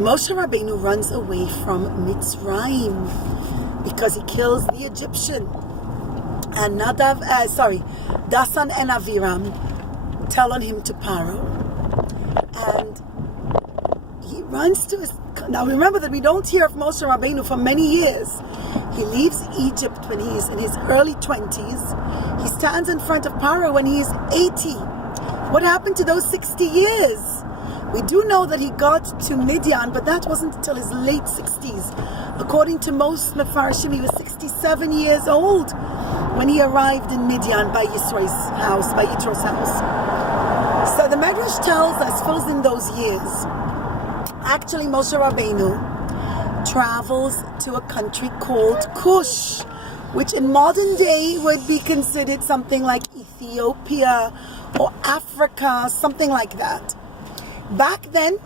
Moshe Rabbeinu runs away from Mitzrayim because he kills the Egyptian. And Dasan and Aviram tell on him to Paro. And he runs to his... Now remember that we don't hear of Moshe Rabbeinu for many years. He leaves Egypt when he's in his early 20s. He stands in front of Paro when he's 80. What happened to those 60 years? We do know that he got to Midian, but that wasn't until his late 60s. According to most Mefarshim, he was 67 years old when he arrived in Midian by Yisro's house. So the Medrash tells us, fills in those years. Actually, Moshe Rabbeinu travels to a country called Cush, which in modern day would be considered something like Ethiopia or Africa, something like that. Back then,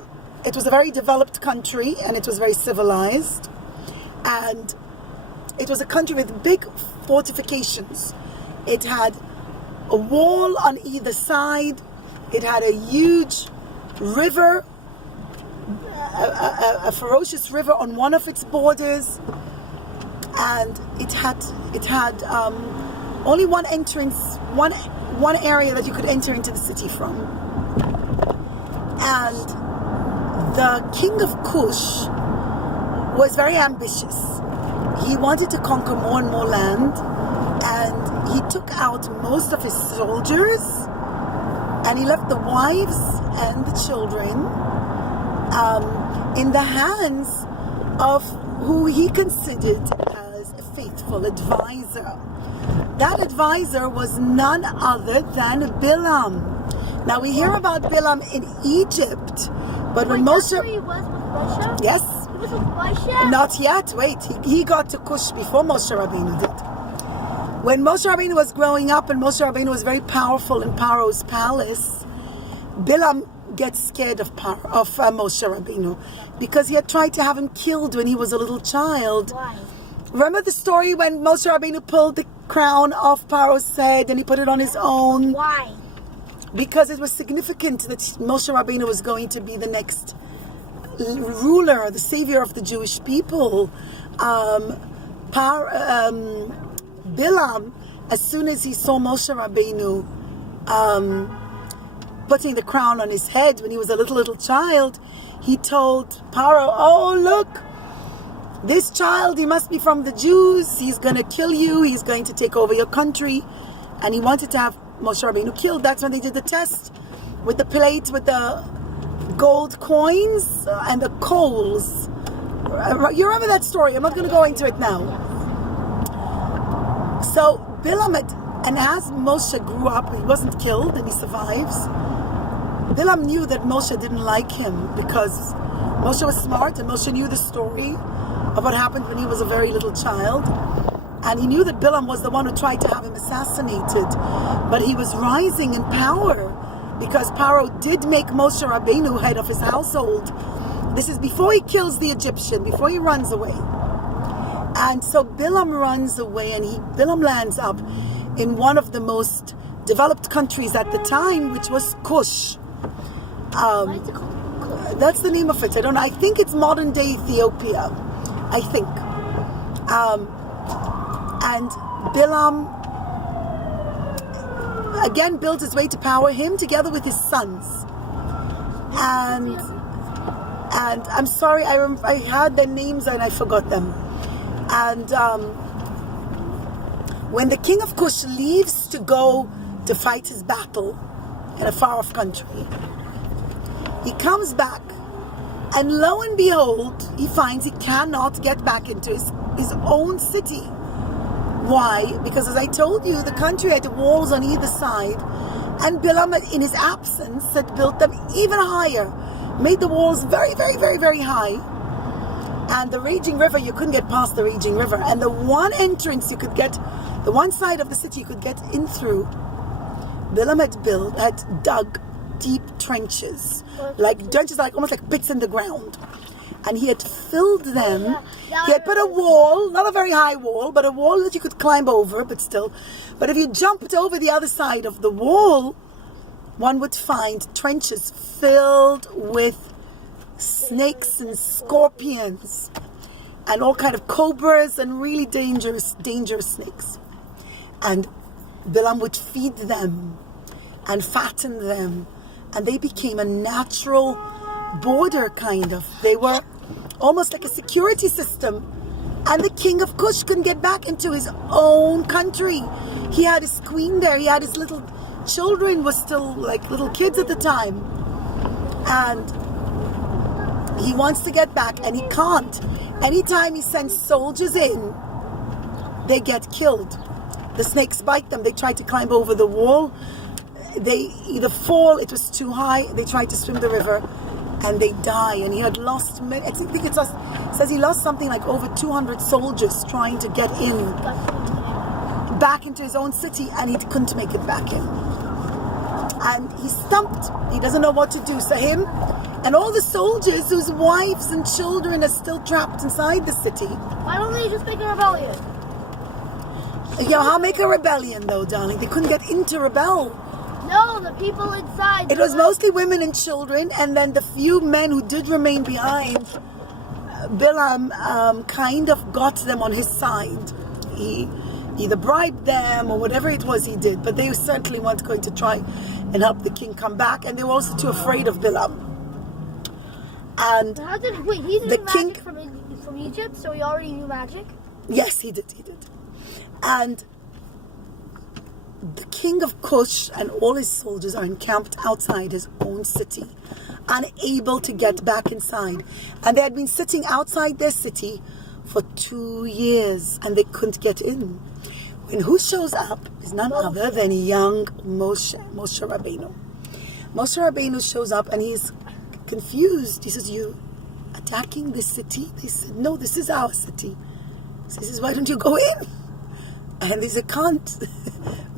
it was a very developed country and it was very civilized. And it was a country with big fortifications. It had a wall on either side. It had a huge river, a ferocious river on one of its borders. And it had only one entrance, one area that you could enter into the city from. And the king of Cush was very ambitious. He wanted to conquer more and more land, and he took out most of his soldiers, and he left the wives and the children in the hands of who he considered as a faithful advisor. That advisor was none other than Bilam. Now we hear about Bilam in Egypt, but when Moshe... That's where he was with Russia? Yes. He was with Russia? Not yet. Wait, he got to Cush before Moshe Rabbeinu did. When Moshe Rabbeinu was growing up and Moshe Rabbeinu was very powerful in Paro's palace, Bilam gets scared of Moshe Rabbeinu because he had tried to have him killed when he was a little child. Why? Remember the story when Moshe Rabbeinu pulled the crown off Paro's head and he put it on his own? Why? Because it was significant that Moshe Rabbeinu was going to be the next ruler, the savior of the Jewish people. Bilam, as soon as he saw Moshe Rabbeinu putting the crown on his head when he was a little child, he told Paro, "Oh, look, this child, he must be from the Jews. He's going to kill you. He's going to take over your country." And he wanted to have Moshe Rabbeinu killed. That's when they did the test with the plate, with the gold coins and the coals. You remember that story? I'm not going to go into it now. So Bilam, and as Moshe grew up, he wasn't killed and he survives. Bilam knew that Moshe didn't like him because Moshe was smart and Moshe knew the story of what happened when he was a very little child. And he knew that Bilam was the one who tried to have him assassinated. But he was rising in power because Paro did make Moshe Rabbeinu head of his household. This is before he kills the Egyptian, before he runs away. And so Bilam runs away and Bilam lands up in one of the most developed countries at the time, which was Cush. Why is it called Cush? That's the name of it. I don't know. I think it's modern day Ethiopia. I think. And Bilam again built his way to power, him together with his sons. And I'm sorry, I had their names and I forgot them. And when the king of Cush leaves to go to fight his battle in a far-off country, he comes back, and lo and behold, he finds he cannot get back into his own city. Why? Because as I told you, the country had walls on either side, and Bilam, in his absence, had built them even higher, made the walls very, very, very, very high. And the raging river, you couldn't get past the raging river. And the one entrance you could get, the one side of the city you could get in through, Bilam had dug deep trenches, almost like pits in the ground. And he had filled them. He had put a wall, not a very high wall, but a wall that you could climb over, but still. But if you jumped over the other side of the wall, one would find trenches filled with snakes and scorpions and all kind of cobras and really dangerous snakes. And Bilam would feed them and fatten them, and they became a natural border kind of. They were almost like a security system. And the king of Cush couldn't get back into his own country. He had his queen there. He had his little children, was still like little kids at the time. And he wants to get back and he can't. Anytime he sends soldiers in, they get killed. The snakes bite them. They try to climb over the wall. They either fall, it was too high. They try to swim the river and they die. And he had lost, I think it says he lost something like over 200 soldiers trying to get in back into his own city, and he couldn't make it back in. And he's stumped. He doesn't know what to do. So him and all the soldiers whose wives and children are still trapped inside the city. Why don't they just make a rebellion? Yeah, how make a rebellion though, darling? They couldn't get in to rebel. No, the people inside. It was mostly women and children, and then the few men who did remain behind, Bilam kind of got them on his side. He either bribed them or whatever it was he did, but they certainly weren't going to try and help the king come back, and they were also too afraid of Bilam. And he did magic from Egypt, so he already knew magic? Yes, he did. And the king of Cush and all his soldiers are encamped outside his own city, unable to get back inside. And they had been sitting outside their city for 2 years and they couldn't get in. And who shows up is none other than young Moshe Rabbeinu. Moshe Rabbeinu shows up and he's confused. He says, "You attacking this city?" They said, "No, this is our city." So he says, "Why don't you go in?" And they said, "Can't."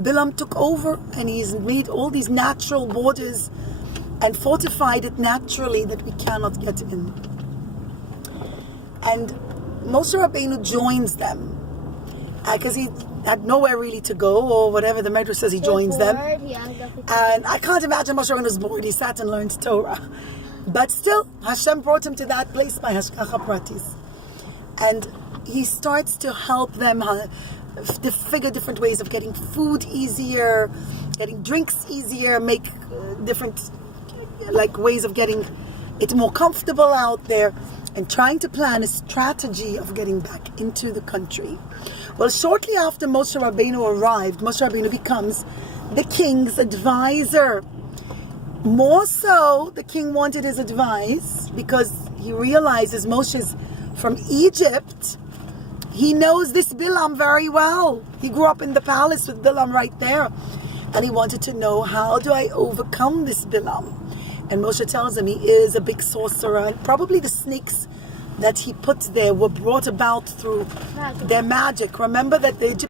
Bilam took over and he's made all these natural borders and fortified it naturally that we cannot get in. And Moshe Rabbeinu joins them because he had nowhere really to go, or whatever the Medrash says, he joins them. And I can't imagine Moshe Rabbeinu was bored. He sat and learned Torah. But still, Hashem brought him to that place by Hashgacha Pratis. And he starts to help them to figure different ways of getting food easier, getting drinks easier, make different ways of getting it more comfortable out there, and trying to plan a strategy of getting back into the country. Well, shortly after Moshe Rabbeinu arrived, Moshe Rabbeinu becomes the king's advisor. More so, the king wanted his advice because he realizes Moshe's from Egypt. He knows this Bilam very well. He grew up in the palace with Bilam right there. And he wanted to know, how do I overcome this Bilam? And Moshe tells him he is a big sorcerer. And probably the snakes that he put there were brought about through their magic. Remember that the Egyptians